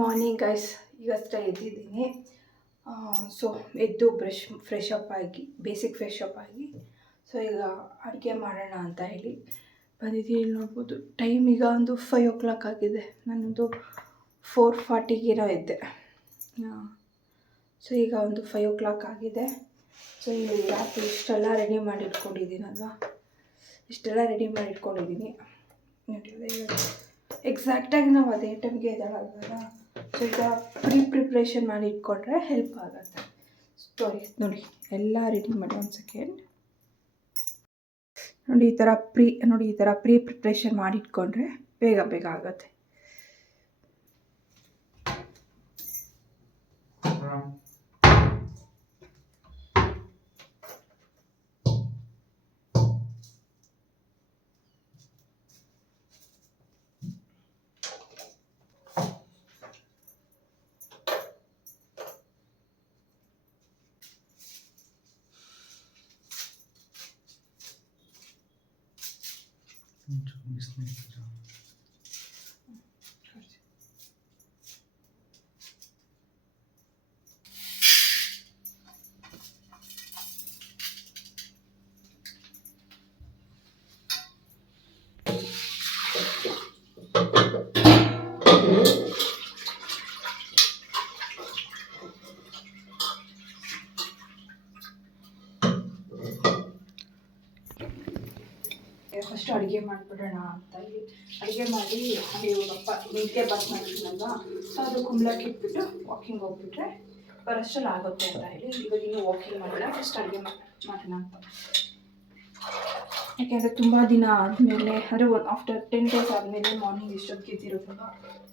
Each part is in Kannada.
Morning guys. ಈಗಷ್ಟೇ ಎದ್ದಿದ್ದೀನಿ. ಸೊ ಎದ್ದು ಫ್ರೆಶ್ ಅಪ್ ಆಗಿ ಫ್ರೆಶ್ ಅಪ್ ಆಗಿ ಸೊ ಈಗ ಅಡುಗೆ ಮಾಡೋಣ ಅಂತ ಹೇಳಿ ಬಂದಿದ್ದೀನಿ. ನೋಡ್ಬೋದು ಟೈಮ್ ಈಗ ಒಂದು 5 o'clock ಆಗಿದೆ. ನಾನೊಂದು 4:40 ಇದ್ದೆ. ಸೊ ಈಗ ಒಂದು 5 o'clock ಆಗಿದೆ. ಸೊ ಇಲ್ಲಿ ರಾತ್ರಿ ಇಷ್ಟೆಲ್ಲ ರೆಡಿ ಮಾಡಿಟ್ಕೊಂಡಿದ್ದೀನಲ್ವ, ನೋಡಿ ಎಕ್ಸಾಕ್ಟಾಗಿ ನಾವು ಅದೇ ಟೈಮ್ಗೆ ಎದ್ದೇಳಾಗಲ್ಲ. ಸೊ ಈಗ ಪ್ರಿಪ್ರೇಷನ್ ಮಾಡಿ ಇಟ್ಕೊಂಡ್ರೆ ಹೆಲ್ಪ್ ಆಗುತ್ತೆ. ನೋಡಿ ಎಲ್ಲ ರೆಡಿ ಮಾಡಿ. ಒಂದು ಸೆಕೆಂಡ್ ನೋಡಿ, ಈ ಥರ ಪ್ರಿಪ್ರೇಷನ್ ಮಾಡಿ ಇಟ್ಕೊಂಡ್ರೆ ಬೇಗ ಆಗುತ್ತೆ. ಫಸ್ಟ್ ಅಡುಗೆ ಮಾಡಿಬಿಡೋಣ ಅಂತ ಹೇಳಿ ಅಡುಗೆ ಮಾಡಿ ಅಪ್ಪ ನಿದ್ದೆ ಬಸ್ ಮಾಡಿದ್ನಲ್ವ. ಸೊ ಅದು ಕುಂಬ್ಳಕ್ಕೆ ಇಟ್ಬಿಟ್ಟು ವಾಕಿಂಗ್ ಹೋಗ್ಬಿಟ್ರೆ ಬರೋಷ್ಟರಲ್ಲಿ ಆಗುತ್ತೆ ಅಂತ ಹೇಳಿ ಇವಾಗ ಇನ್ನೂ ವಾಕಿಂಗ್ ಮಾಡಿಲ್ಲ. ಫಸ್ಟ್ ಅಡುಗೆ ಮಾಡೋಣ ಅಂತ. ಯಾಕೆಂದರೆ ತುಂಬ ದಿನ ಆದಮೇಲೆ ಅಂದರೆ ಆಫ್ಟರ್ 10 days ಆದಮೇಲೆ ಮಾರ್ನಿಂಗ್ ಇಷ್ಟೊತ್ತಿಗೆ ಎದ್ದಿರೋದಲ್ಲ.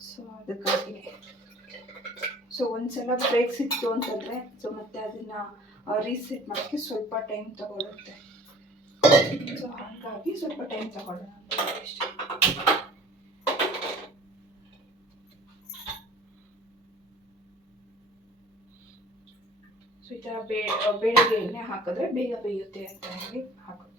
ಸೊ ಅದಕ್ಕಾಗಿ ಒಂದ್ಸಲ ಬ್ರೇಕ್ ಸಿಕ್ತು ಅಂತಂದರೆ ಸೊ ಮತ್ತೆ ಅದನ್ನು ರೀಸೆಟ್ ಮಾಡೋಕ್ಕೆ ಸ್ವಲ್ಪ ಟೈಮ್ ತಗೊಳುತ್ತೆ. ಸೊ ಹಾಗಾಗಿ ಸ್ವಲ್ಪ ಟೈಮ್ ತಗೊಳ್ಳೋಣ ಅಂತ ಅಷ್ಟೇ. ಸೊ ಈ ಥರ ಬೇಳೆಗೆ ಎಣ್ಣೆ ಹಾಕಿದ್ರೆ ಬೇಗ ಬೇಯುತ್ತೆ ಅಂತ ಹೇಳಿ ಹಾಕೋದು.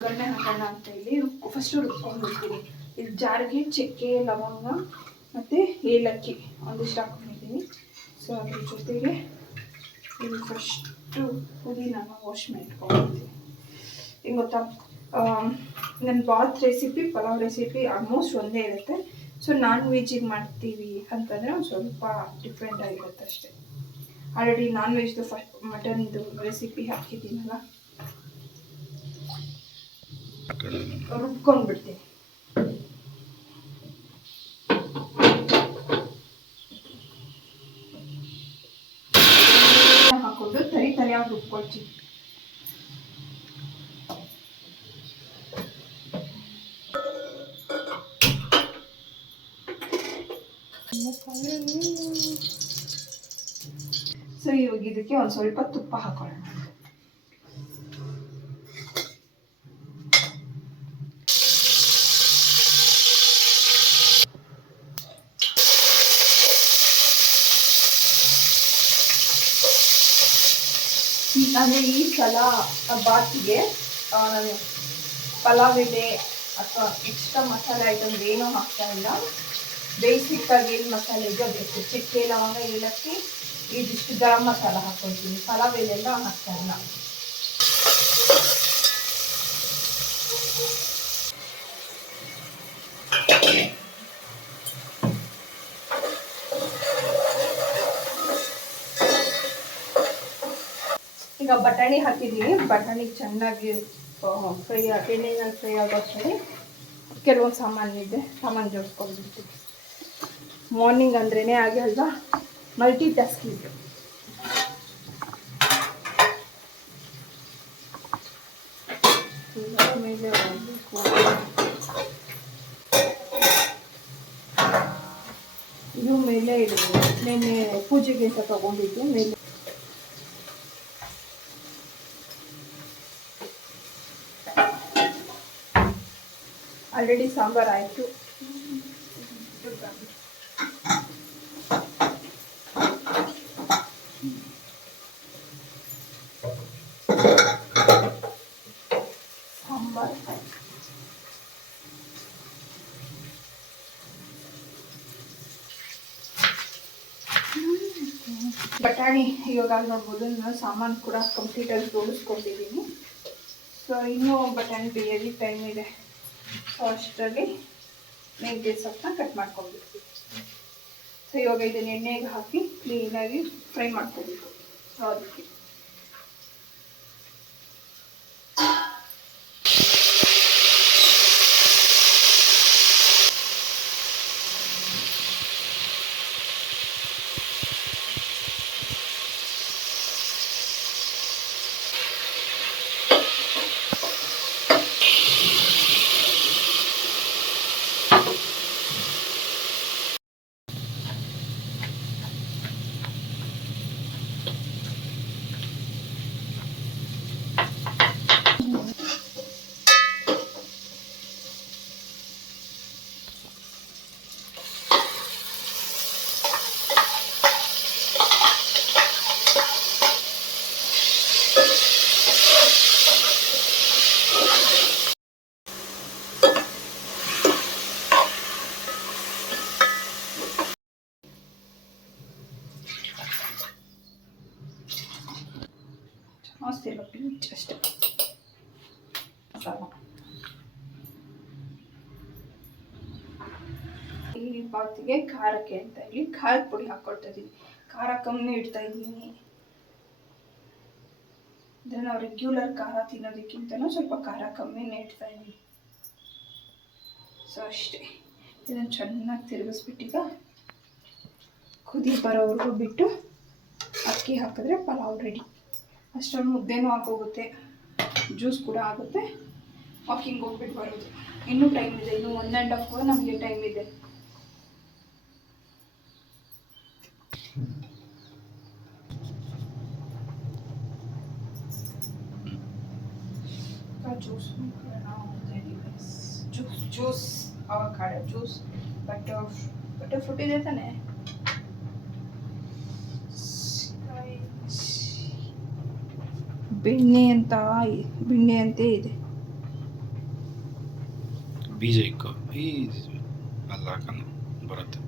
ಒಗ್ಗರಣೆ ಹಾಕೋಣ ಅಂತ ಹೇಳಿ ಫಸ್ಟು ರುಬ್ಕೊಂಡ್ಬಿಡ್ತೀನಿ. ಇದು ಜಾರಿಗೆ ಚಕ್ಕೆ, ಲವಂಗ ಮತ್ತು ಏಲಕ್ಕಿ ಒಂದಿಷ್ಟು ಹಾಕೊಂಡಿದ್ದೀನಿ. ಸೊ ಅದ್ರ ಜೊತೆಗೆ ಇದು ಫಸ್ಟು ಪುದೀನಾನ ವಾಶ್ ಮಾಡಿಟ್ಕೊಂಡಿದ್ದೀನಿ. ಹಿಂಗೆ ಗೊತ್ತಾ, ನನ್ನ ಬಾತ್ ರೆಸಿಪಿ, ಪಲಾವ್ ರೆಸಿಪಿ ಆಲ್ಮೋಸ್ಟ್ ಒಂದೇ ಇರುತ್ತೆ. ಸೊ ನಾನ್ ವೆಜ್ಜಿಗೆ ಮಾಡ್ತೀವಿ ಅಂತಂದರೆ ಒಂದು ಸ್ವಲ್ಪ ಡಿಫ್ರೆಂಟ್ ಆಗಿರುತ್ತೆ ಅಷ್ಟೇ. ಆಲ್ರೆಡಿ ನಾನ್ ವೆಜ್ದು ಮಟನ್ದು ರೆಸಿಪಿ ಹಾಕಿದ್ದೀನಲ್ಲ, ರುಬ್ಕೊಂಡ್ಬಿಡ್ತೀನಿ. ಹಾಕೊಂಡು ತರಿಯಾಗಿ ರುಬ್ಕೊಳ್ತೀನಿ. ಸೊ ಇವಾಗ ಇದಕ್ಕೆ ಒಂದು ಸ್ವಲ್ಪ ತುಪ್ಪ ಹಾಕೊಳ್ಳೋಣ. ಅಂದರೆ ಈ ಸಲ ಬಾತಿಗೆ ನಾನು ಪಲಾವ್ ಎಲೆ ಅಥವಾ ಎಕ್ಸ್ಟ್ರಾ ಮಸಾಲೆ ಐಟಮ್ಸ್ ಏನೂ ಹಾಕ್ತಾ ಇಲ್ಲ. ಬೇಸಿಕ್ಕಾಗಿ ಏನು ಮಸಾಲೆ ಇದೆಯೋ ಬೇಕು. ಚಕ್ಕೆ, ಲವಂಗ, ಏಲಕ್ಕಿ, ಇದಿಷ್ಟು ಗರಂ ಮಸಾಲ ಹಾಕ್ಕೊಳ್ತೀನಿ. ಪಲಾವ್ ಎಲೆಲ್ಲ ಹಾಕ್ತಾ ಇಲ್ಲ. ಈಗ ಬಟಾಣಿ ಹಾಕಿದ್ದೀನಿ. ಬಟಾಣಿ ಚೆನ್ನಾಗಿ ಫ್ರೈ ಎಣ್ಣೆನಲ್ಲಿ ಫ್ರೈ ಆಗೋಷ್ಟರಲ್ಲಿ ಕೆಲವೊಂದು ಸಾಮಾನು ಜೋಡಿಸ್ಕೊಂಡ್ಬಿಡ್ತೀವಿ. ಮಾರ್ನಿಂಗ್ ಅಂದ್ರೇ ಹಾಗೆ ಅಲ್ವಾ, ಮಲ್ಟಿ ಟಾಸ್ಕಿಂಗ್. ಮೇಲೆ ಹೋಗಬೇಕು. ಇದು ಮೇಲೆ ಇದೆ, ನೆನ್ನೆ ಪೂಜೆಗೆ ಅಂತ ತಗೊಂಡಿದ್ದೆ. ಮೇಲೆ ಆಲ್ರೆಡಿ ಸಾಂಬಾರು ಆಯಿತು. ಬಟಾಣಿ ಇವಾಗ ನೋಡ್ಬೋದು, ನಾನು ಸಾಮಾನು ಕೂಡ ಕಂಪ್ಲೀಟಾಗಿ ಜೋಡಿಸ್ಕೊಂಡಿದ್ದೀನಿ. ಸೊ ಇನ್ನೂ ಬಟಾಣಿ ಬೇಯೋದು ಟೈಮ್ ಇದೆ. ಸೊ ಅಷ್ಟರಲ್ಲಿ ಮೆಂತ್ಯ ಸೊಪ್ಪನ್ನ ಕಟ್ ಮಾಡ್ಕೊಂಡ್ಬಿಡ್ತೀವಿ. ಸೊ ಇವಾಗ ಇದನ್ನು ಎಣ್ಣೆಗೆ ಹಾಕಿ ಕ್ಲೀನಾಗಿ ಫ್ರೈ ಮಾಡ್ಕೊಬೇಕು. ಸೊ ಅದಕ್ಕೆ ಜಾಸ್ತಿ ಇಲ್ಲ, ಪಿಂಚ್ ಅಷ್ಟೇ ಮಸಾಲ. ಈ ಬಾತಿಗೆ ಖಾರಕ್ಕೆ ಅಂತ ಹೇಳಿ ಖಾರದ ಪುಡಿ ಹಾಕ್ಕೊಳ್ತಾ ಇದ್ದೀನಿ. ಖಾರ ಕಮ್ಮಿ ಇಡ್ತಾ ಇದ್ದೀನಿ. ಅಂದರೆ ನಾವು ರೆಗ್ಯುಲರ್ ಖಾರ ತಿನ್ನೋದಕ್ಕಿಂತಲೂ ಸ್ವಲ್ಪ ಖಾರ ಕಮ್ಮಿನೇ ಇಡ್ತಾ ಇದ್ದೀನಿ. ಸೊ ಅಷ್ಟೇ, ಇದನ್ನು ಚೆನ್ನಾಗಿ ತಿರುಗಿಸ್ಬಿಟ್ಟೀಗ ಕುದಿ ಬರೋವರೆಗೂ ಬಿಟ್ಟು ಅಕ್ಕಿ ಹಾಕಿದ್ರೆ ಪಲಾವ್ ರೆಡಿ. ಅಷ್ಟೊಂದು ಮುದ್ದೆನೂ ಆಗೋಗುತ್ತೆ, ಜ್ಯೂಸ್ ಕೂಡ ಆಗುತ್ತೆ. ವಾಕಿಂಗ್ ಹೋಗ್ಬಿಟ್ಟು ಬರೋದು ಇನ್ನೂ ಟೈಮ್ ಇದೆ, ಇನ್ನೂ 1.5 ಅವರ್ ನಮಗೆ ಟೈಮ್ ಇದೆ. Juice avocado juice, butter fruit ಇದೆ ತಾನೆ. ಬೆಣ್ಣೆ ಅಂತೆ ಇದೆ. ಬೀಜ ಇಕ್ಕೋ, ಅಲ್ಲ ಹಾಕೋಣ ಬರುತ್ತೆ.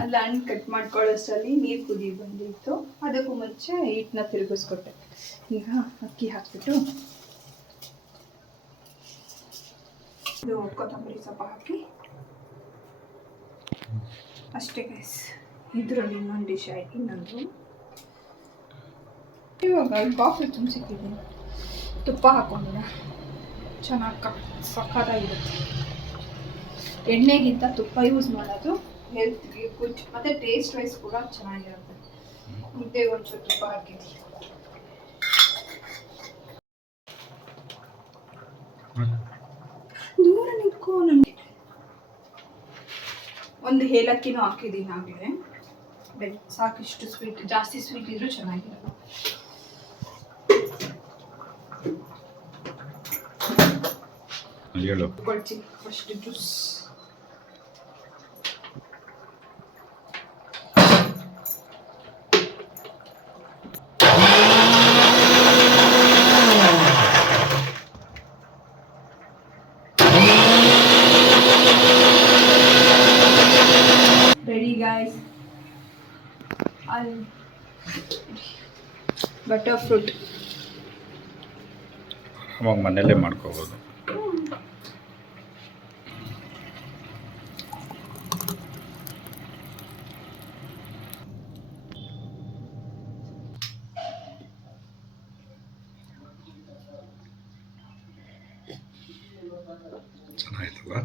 ಅಲ್ಲಿ ಹಣ್ಣು ಕಟ್ ಮಾಡ್ಕೊಳ್ಳೋಷ್ಟರಲ್ಲಿ ನೀರು ಕುದಿ ಬಂದಿತ್ತು. ಅದಕ್ಕೂ ಮುಂಚೆ ಹಿಟ್ಟನ್ನ ತಿರುಗಿಸ್ಕೊಟ್ಟೆ. ಈಗ ಅಕ್ಕಿ ಹಾಕ್ಬಿಟ್ಟು ಇದು ಕೊತ್ತಂಬರಿ ಸೊಪ್ಪು ಹಾಕಿ ಅಷ್ಟೇ ಗೈಸ್. ಇದರಲ್ಲಿ ಇನ್ನೊಂದು ಡಿಶ್ ಆಯ್ತು. ಇನ್ನೊಂದು ಇವಾಗ ಕಾಫಿ ತುಂಬಿಸಿಟ್ಟಿದ್ದೀನಿ, ತುಪ್ಪ ಹಾಕೊಂಡಿನ ಚೆನ್ನಾಗಿ ಸಕ್ಕತ್ತಾಗಿರುತ್ತೆ. ಎಣ್ಣೆಗಿಂತ ತುಪ್ಪ ಯೂಸ್ ಮಾಡೋದು ಹೆಲ್ತ್ಗೆ ಗುಡ್, ಮತ್ತು ಟೇಸ್ಟ್ ವೈಸ್ ಕೂಡ ಚೆನ್ನಾಗಿರುತ್ತೆ. ಮುದ್ದೆಗೆ ಒಂಚೂರು ತುಪ್ಪ ಹಾಕಿದ್ವಿ. ದೂರ ನಿಂತ್ಕೋ. ನನಗೆ ಒಂದು ಏಲಕ್ಕಿನೂ ಹಾಕಿದ್ದೀನಿ ಆಗಲೇ. ಸಾಕಿಷ್ಟು ಸ್ವೀಟ್, ಜಾಸ್ತಿ ಸ್ವೀಟ್ ಇದ್ರೂ ಚೆನ್ನಾಗಿರಲ್ಲ. ಕೊಡ್ತೀನಿ first juice. Guys butter fruit ಆರಾಮಾಗಿ ಮನೆಯಲ್ಲೇ ಮಾಡ್ಕೋಬೋದು. ಚೆನ್ನಾಗಿತ್ತಲ್ಲ.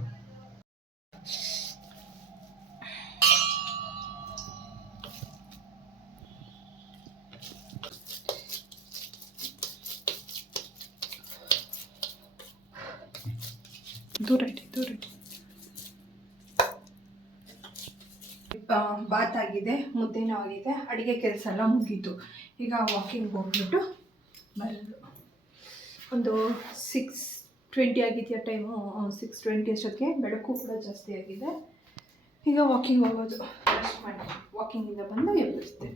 ದೂರ ಇಡಿ. ಬಾತ್ ಆಗಿದೆ, ಮುದ್ದೆನೂ ಆಗಿದೆ, ಅಡುಗೆ ಕೆಲಸ ಎಲ್ಲ ಮುಗೀತು. ಈಗ ವಾಕಿಂಗ್ ಹೋಗ್ಬಿಟ್ಟು ಬರೋದು. ಒಂದು 6:20 ಆಗಿದೆಯಾ ಟೈಮು. 6:20 ಅಷ್ಟೊತ್ತಿಗೆ ಬೆಳಕು ಕೂಡ ಜಾಸ್ತಿ ಆಗಿದೆ. ಈಗ ವಾಕಿಂಗ್ ಹೋಗೋದು. ರೆಸ್ಟ್ ಮಾಡಿ ವಾಕಿಂಗಿಂದ ಬಂದು ಎಬ್ಬಿಸ್ತೆ.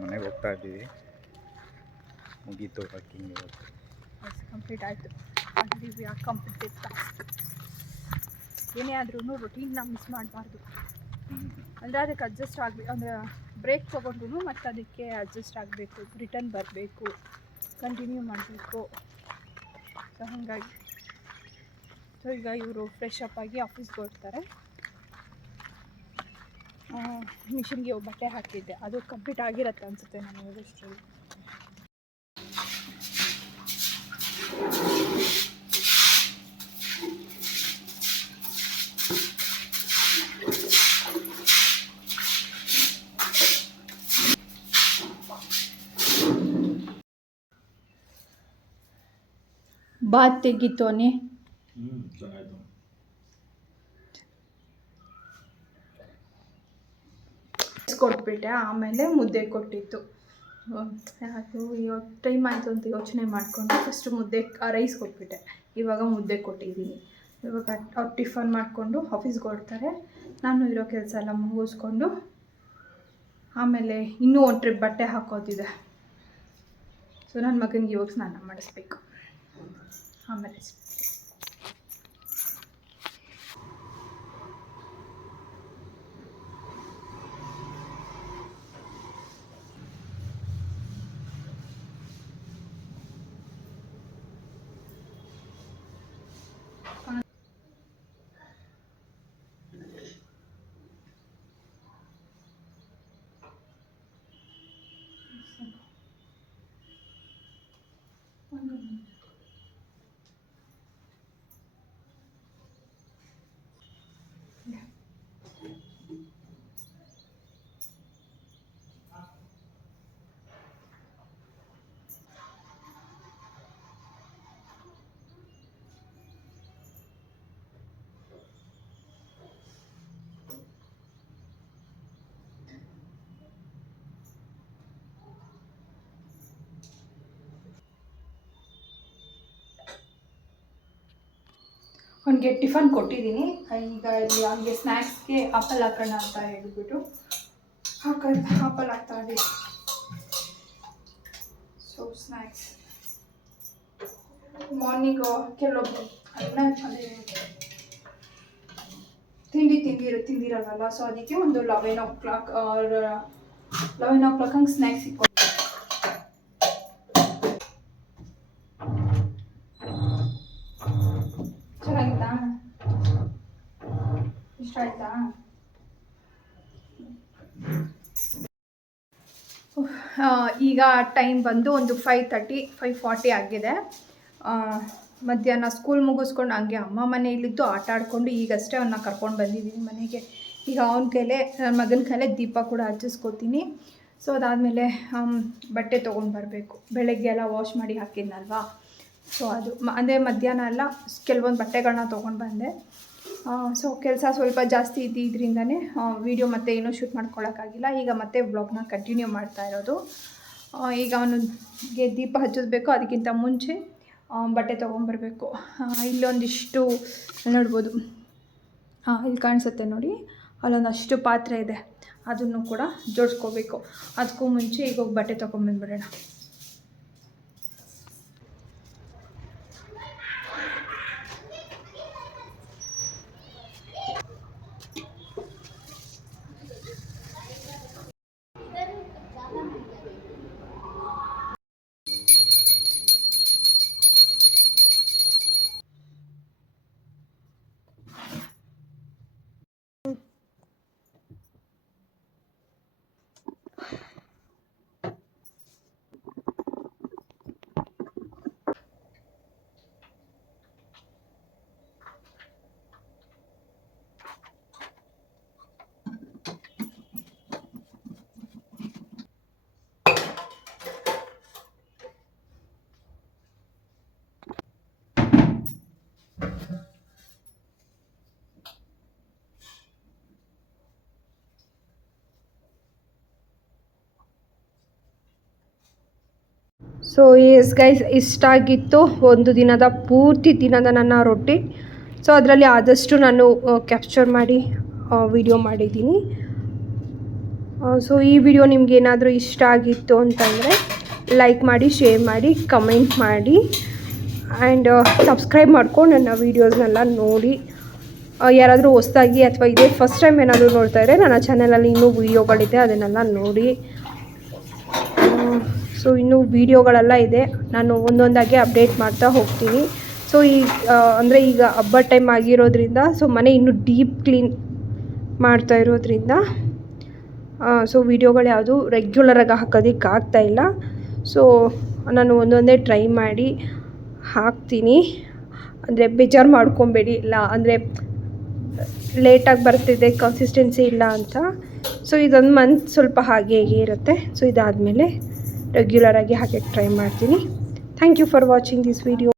ಮನೆಗೆ ಹೋಗ್ತಾ ಇದ್ದೀವಿ. ಮುಗೀತು ವಾಕಿಂಗ್ ಇವತ್ತು. ಕಂಪ್ಲೀಟ್ ಆಯಿತು. Already we are completed task. ಏನೇ ಆದ್ರೂ ರೊಟೀನ್ನ ಮಿಸ್ ಮಾಡಬಾರ್ದು. ಅಂದರೆ ಅದಕ್ಕೆ ಅಡ್ಜಸ್ಟ್ ಆಗಬೇಕು. ಅಂದರೆ ಬ್ರೇಕ್ ತೊಗೊಂಡ್ರು ಮತ್ತು ಅದಕ್ಕೆ ಅಡ್ಜಸ್ಟ್ ಆಗಬೇಕು, ರಿಟರ್ನ್ ಬರಬೇಕು, ಕಂಟಿನ್ಯೂ ಮಾಡಬೇಕು. ಸೊ ಹಾಗಾಗಿ ಈಗ ಇವರು ಫ್ರೆಶ್ ಅಪ್ ಆಗಿ ಆಫೀಸ್ಗೆ ಹೊರಡ್ತಾರೆ. ಮಿಷಿನ್ಗೆ ಬಟ್ಟೆ ಹಾಕಿದ್ದೆ, ಅದು ಕಂಪ್ಲೀಟ್ ಆಗಿರುತ್ತೆ ಅನಿಸುತ್ತೆ ನಾನು ಹೋಗೋಷ್ಟರಲ್ಲಿ. ಬಾತ್ ತೆಗಿತೋನೆ. ಕೊಟ್ಬಿಟ್ಟೆ, ಆಮೇಲೆ ಮುದ್ದೆ ಕೊಟ್ಟಿತ್ತು. ಅದು ಇವತ್ತು ಟೈಮ್ ಆಯಿತು ಅಂತ ಯೋಚನೆ ಮಾಡಿಕೊಂಡು ಫಸ್ಟು ಮುದ್ದೆ ರೈಸ್ ಕೊಟ್ಬಿಟ್ಟೆ. ಇವಾಗ ಮುದ್ದೆ ಕೊಟ್ಟಿದ್ದೀನಿ. ಇವಾಗ ಅವ್ರು ಟಿಫನ್ ಮಾಡಿಕೊಂಡು ಆಫೀಸ್ಗೆ ಹೊರಡ್ತಾರೆ. ನಾನು ಇರೋ ಕೆಲಸ ಎಲ್ಲ ಮುಗಿಸ್ಕೊಂಡು ಆಮೇಲೆ ಇನ್ನೂ ಒಂದು ಟ್ರಿಪ್ ಬಟ್ಟೆ ಹಾಕೋದಿದೆ. ಸೊ ನನ್ನ ಮಗನಿಗೆ ಇವಾಗ ಸ್ನಾನ ಮಾಡಿಸ್ಬೇಕು. ಆಮೇಲೆ ಅವನಿಗೆ ಟಿಫನ್ ಕೊಟ್ಟಿದ್ದೀನಿ. ಈಗ ಇಲ್ಲಿ ಅವನಿಗೆ ಸ್ನ್ಯಾಕ್ಸ್ಗೆ ಆಪಲ್ ಹಾಕೋಣ ಅಂತ ಹೇಳ್ಬಿಟ್ಟು ಆಪಲ್ ಹಾಕ್ತಾ ಇದ್ದೀನಿ. ಸೊ ಸ್ನ್ಯಾಕ್ಸ್ ಮಾರ್ನಿಂಗ್ ಕೆಲವೊಬ್ಬರು ಅದೇ ತಿಂದಿರಲ್ಲ. ಸೊ ಅದಕ್ಕೆ ಒಂದು 11 o'clock ಹಂಗೆ ಸ್ನ್ಯಾಕ್ಸ್ ಇಟ್ಕೊಂಡು ಚೆನ್ನಾಗಿತ್ತಾ? ಇಷ್ಟ ಆಯ್ತಾ? ಈಗ ಟೈಮ್ ಬಂದು ಒಂದು 5:40 ಆಗಿದೆ. ಮಧ್ಯಾಹ್ನ ಸ್ಕೂಲ್ ಮುಗಿಸ್ಕೊಂಡು ಹಂಗೆ ಅಮ್ಮ ಮನೆಯಲ್ಲಿದ್ದು ಆಟ ಆಡಿಕೊಂಡು ಈಗಷ್ಟೇ ಅವನ್ನ ಕರ್ಕೊಂಡು ಬಂದಿದ್ದೀನಿ ಮನೆಗೆ. ಈಗ ಅವನ ಕೈಲೇ, ನನ್ನ ಮಗನ ಕೈಲೇ ದೀಪ ಕೂಡ ಹಚ್ಚಿಸ್ಕೊತೀನಿ. ಸೊ ಅದಾದಮೇಲೆ ಬಟ್ಟೆ ತೊಗೊಂಡು ಬರಬೇಕು. ಬೆಳಗ್ಗೆ ಎಲ್ಲ ವಾಶ್ ಮಾಡಿ ಹಾಕಿದ್ನಲ್ವಾ. ಸೊ ಅದು ಅಂದರೆ ಮಧ್ಯಾಹ್ನ ಎಲ್ಲ ಕೆಲವೊಂದು ಬಟ್ಟೆಗಳನ್ನ ತೊಗೊಂಡು ಬಂದೆ. ಸೊ ಕೆಲಸ ಸ್ವಲ್ಪ ಜಾಸ್ತಿ ಇದ್ದಿದ್ದರಿಂದನೇ ವೀಡಿಯೋ ಮತ್ತೆ ಏನೂ ಶೂಟ್ ಮಾಡ್ಕೊಳ್ಳೋಕ್ಕಾಗಿಲ್ಲ. ಈಗ ಮತ್ತೆ ವ್ಲಾಗ್ನ ಕಂಟಿನ್ಯೂ ಮಾಡ್ತಾ ಇರೋದು. ಈಗ ಅವನಿಗೆ ದೀಪ ಹಚ್ಚಿಸ್ಬೇಕು. ಅದಕ್ಕಿಂತ ಮುಂಚೆ ಬಟ್ಟೆ ತೊಗೊಂಬರ್ಬೇಕು. ಇಲ್ಲೊಂದಿಷ್ಟು ನೋಡ್ಬೋದು, ಇಲ್ಲಿ ಕಾಣಿಸುತ್ತೆ ನೋಡಿ, ಅಲ್ಲೊಂದಷ್ಟು ಪಾತ್ರೆ ಇದೆ, ಅದನ್ನು ಕೂಡ ಜೋಡಿಸ್ಕೋಬೇಕು. ಅದಕ್ಕೂ ಮುಂಚೆ ಈಗ ಹೋಗಿ ಬಟ್ಟೆ ತೊಗೊಂಬಂದ್ಬಿಡೋಣ. ಸೊ ಎಸ್ ಗೈಸ್, ಇಷ್ಟಾಗಿತ್ತು ಒಂದು ದಿನದ ಪೂರ್ತಿ ದಿನದ ನನ್ನ ರೊಟೀನ್. ಸೊ ಅದರಲ್ಲಿ ಆದಷ್ಟು ನಾನು ಕ್ಯಾಪ್ಚರ್ ಮಾಡಿ ವಿಡಿಯೋ ಮಾಡಿದ್ದೀನಿ. ಸೊ ಈ ವಿಡಿಯೋ ನಿಮ್ಗೆ ಏನಾದರೂ ಇಷ್ಟ ಆಗಿತ್ತು ಅಂತಂದರೆ ಲೈಕ್ ಮಾಡಿ, ಶೇರ್ ಮಾಡಿ, ಕಮೆಂಟ್ ಮಾಡಿ ಆ್ಯಂಡ್ ಸಬ್ಸ್ಕ್ರೈಬ್ ಮಾಡ್ಕೊಂಡು ನನ್ನ ವೀಡಿಯೋಸ್ನೆಲ್ಲ ನೋಡಿ. ಯಾರಾದರೂ ಹೊಸ್ದಾಗಿ ಅಥವಾ ಇದೇ ಫಸ್ಟ್ ಟೈಮ್ ಏನಾದರೂ ನೋಡ್ತಾ ಇದ್ದರೆ ನನ್ನ ಚಾನಲಲ್ಲಿ ಇನ್ನೂ ವೀಡಿಯೋಗಳಿದೆ, ಅದನ್ನೆಲ್ಲ ನೋಡಿ. ಸೊ ಇನ್ನೂ ವೀಡಿಯೋಗಳೆಲ್ಲ ಇದೆ, ನಾನು ಒಂದೊಂದಾಗಿ ಅಪ್ಡೇಟ್ ಮಾಡ್ತಾ ಹೋಗ್ತೀನಿ. ಸೊ ಅಂದರೆ ಈಗ ಹಬ್ಬದ ಟೈಮ್ ಆಗಿರೋದ್ರಿಂದ ಸೊ ಮನೆ ಇನ್ನೂ ಡೀಪ್ ಕ್ಲೀನ್ ಮಾಡ್ತಾ ಇರೋದ್ರಿಂದ ಸೊ ವೀಡಿಯೋಗಳು ಯಾವುದು ರೆಗ್ಯುಲರಾಗಿ ಹಾಕೋದಕ್ಕೆ ಆಗ್ತಾಯಿಲ್ಲ. ಸೊ ನಾನು ಒಂದೊಂದೇ ಟ್ರೈ ಮಾಡಿ ಹಾಕ್ತೀನಿ. ಅಂದರೆ ಬೇಜಾರು ಮಾಡ್ಕೊಬೇಡಿ, ಇಲ್ಲ ಅಂದರೆ ಲೇಟಾಗಿ ಬರ್ತಿದೆ, ಕನ್ಸಿಸ್ಟೆನ್ಸಿ ಇಲ್ಲ ಅಂತ. ಸೊ ಇದೊಂದು ಮಂತ್ ಸ್ವಲ್ಪ ಹಾಗೆ ಹೀಗೆ ಇರುತ್ತೆ. ಸೊ ಇದಾದಮೇಲೆ ರೆಗ್ಯುಲರಾಗಿ ಹಾಗೆ ಟ್ರೈ ಮಾಡ್ತೀನಿ. Thank you for watching this video.